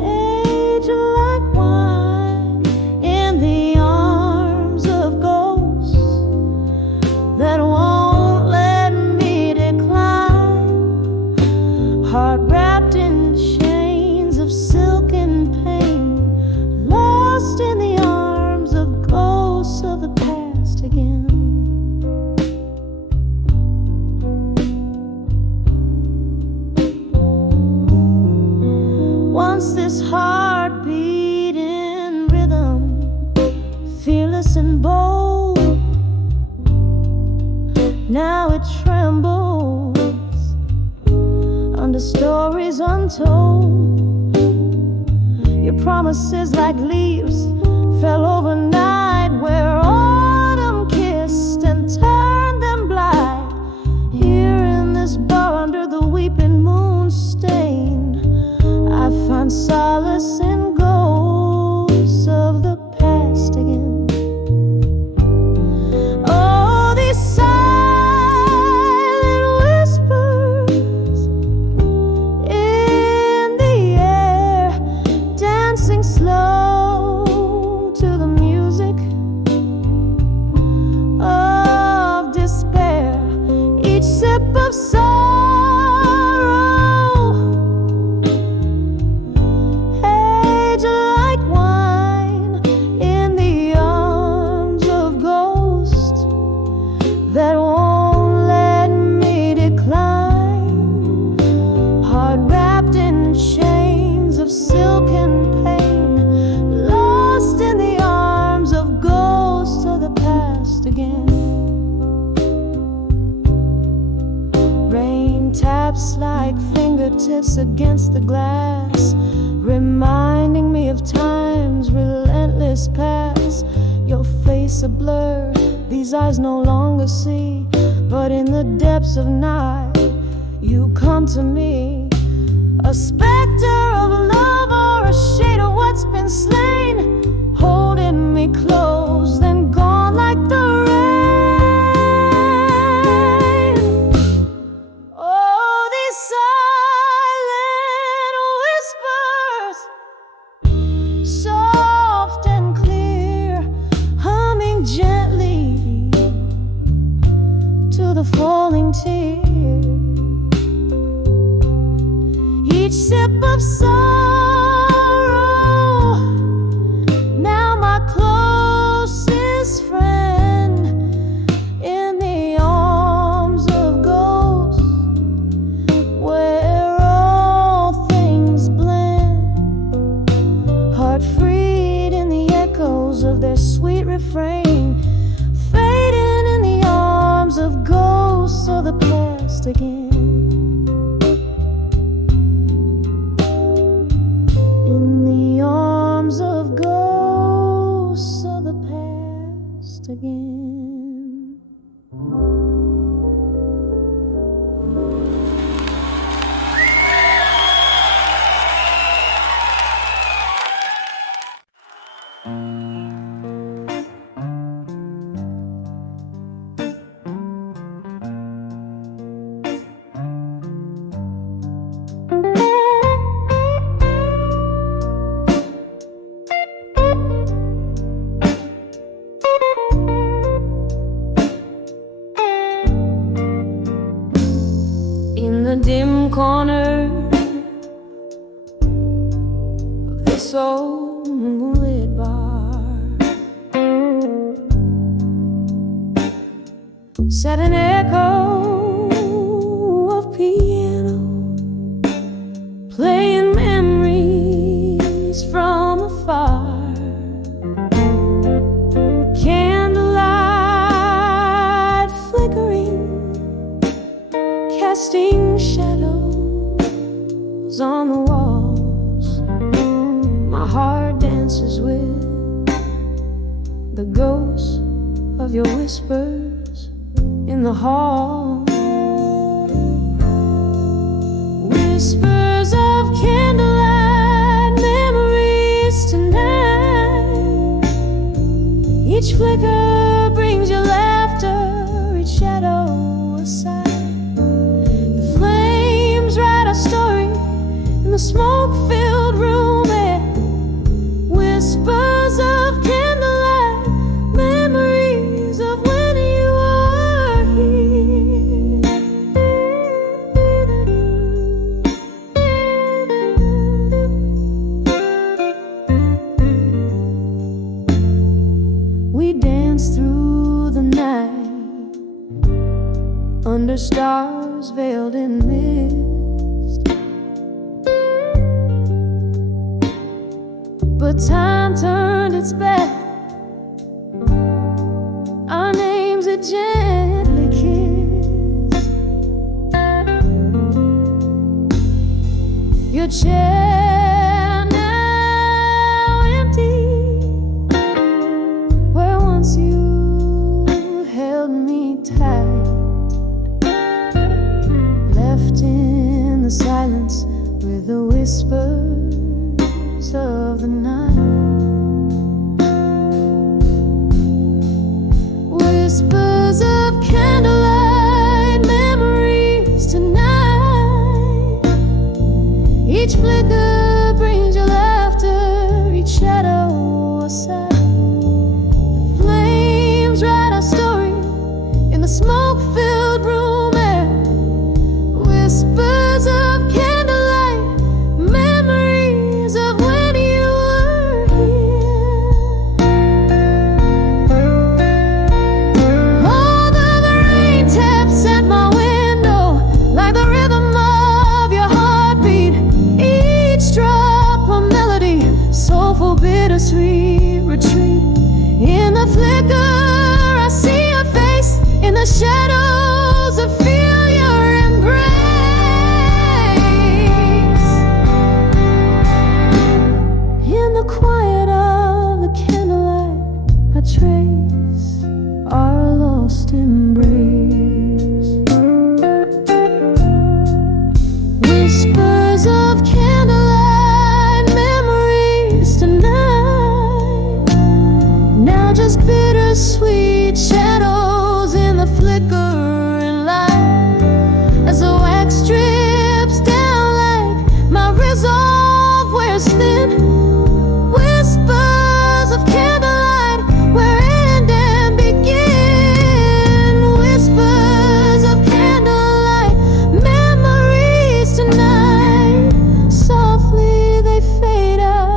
age like wine in the arms of ghosts that won't let me decline. Heart wrapped in chains of silken pain, lost in the arms of ghosts of the past again. Once this heart beat in rhythm, fearless and bold. Now it trembles under stories untold. Your promises like leaves fell overnight, where autumn kissed and turned them blind. Here in this bar under the weeping moon stain, I find solace in ghosts of the past again. Oh, these silent whispers of silk and pain, lost in the arms of ghosts of the past again. Rain taps like fingertips against the glass, reminding me of time's relentless past. Your face a blur, these eyes no longer see, but in the depths of night you come to me, a specter of love or a shade of what's been slain, holding me close, then gone like the rain. Oh, these silent whispers, soft and clear, humming gently to the falling tears. Each sip of sorrow, now my closest friend, in the arms of ghosts, where all things blend, heart freed in the echoes of their sweet refrain, fading in the arms of ghosts of the past again. Again. Dim corner of this old moonlit bar sat an echo of piano, playing memories from afar. Candlelight flickering, casting shadows on the walls. My heart dances with the ghosts of your whispers in the hall. Whispers of candlelight memories tonight. Each flicker brings your laughter, each shadow a sigh. Story in the smoke-filled room air. Whispers of candlelight, memories of when you were here. We danced through the night under stars veiled in mist. But time turned its back, our names it gently kissed. Your chair now empty, where once you held me tight, left in the silence with the whispers of the night. Whispers of candlelight memories tonight. Each flicker brings your laughter, each shadow a sigh. The flames write our story in the smoke-filled room air. Whispers of candlelight memories of when you were here. All the rain taps at my window like the rhythm of your heartbeat. Each sweet retreat. In the flicker, I see your face. In the shadows, I feel your embrace. In the quiet of the candlelight, I trace our lost embrace. Whispers of candlelight, memories tonight. Now just bittersweet shadows in the flickering light. As the wax drips down like my resolve wears thin. Whispers of candlelight, where end and begin. Whispers of candlelight, memories tonight. Softly they fade out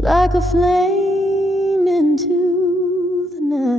like a flame into the night.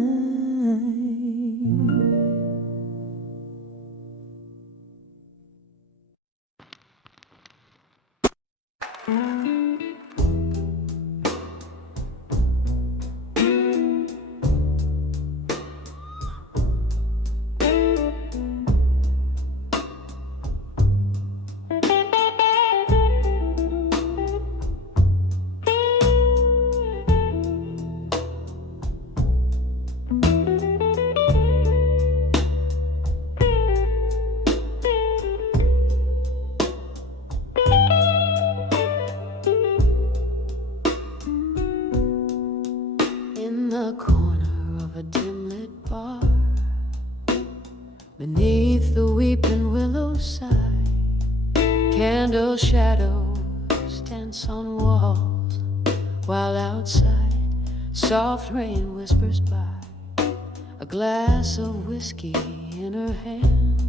In the corner of a dim-lit bar, beneath the weeping willow side, candle shadows dance on walls, while outside soft rain whispers by. A glass of whiskey in her hand,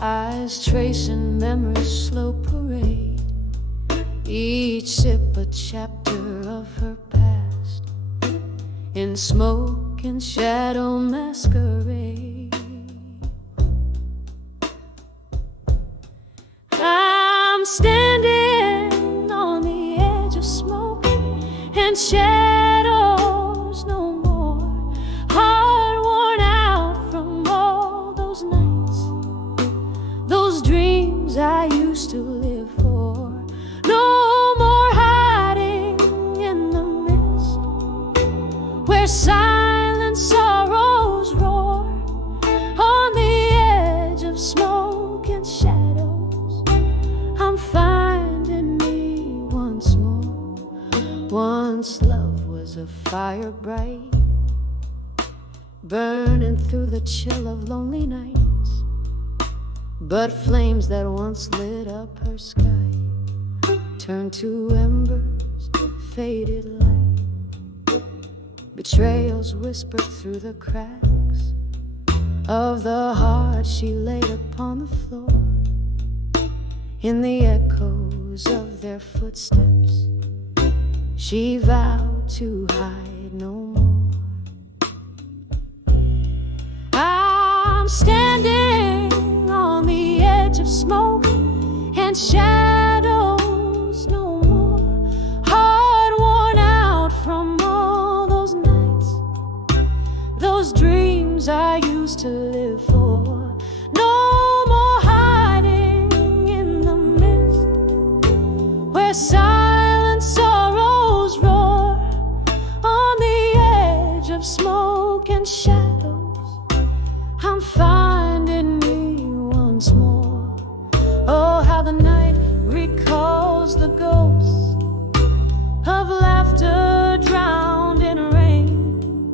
eyes tracing memory's slow parade, each sip a chapter of her past, in smoke and shadow masquerade. I'm standing on the edge of smoke and shadows no more, heart worn out from all those nights, those dreams I used to live for. No more hiding in the mist, where silent sorrows roar, on the edge of smoke and shadows. I'm finding me once more. Once love was a fire bright, burning through the chill of lonely nights, but flames that once lit up her sky turned to embers, faded light. Betrayals whispered through the cracks of the heart she laid upon the floor. In the echoes of their footsteps, she vowed to hide no more. I'm standing on the edge of smoke and shadows no more, heart worn out from all those nights, those dreams I used to live for. No more hiding in the mist, where silent sorrows roar, on the edge of smoke and shadows. I'm finding me once more. Oh, how the night recalls the ghosts of laughter drowned in rain.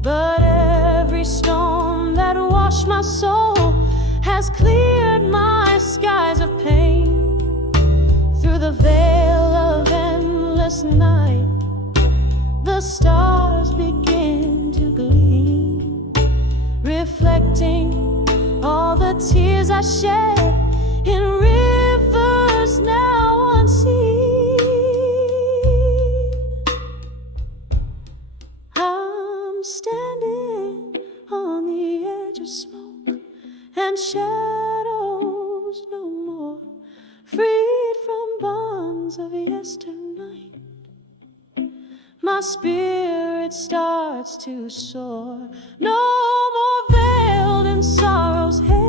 But every storm that washed my soul has cleared my skies of pain. Through the veil of endless night, the stars begin to gleam, reflecting all the tears I shed in rivers now unseen. I'm standing on the edge of smoke and shadows no more, freed from bonds of yesternight. spirit starts to soar. No more veiled in sorrow's haze.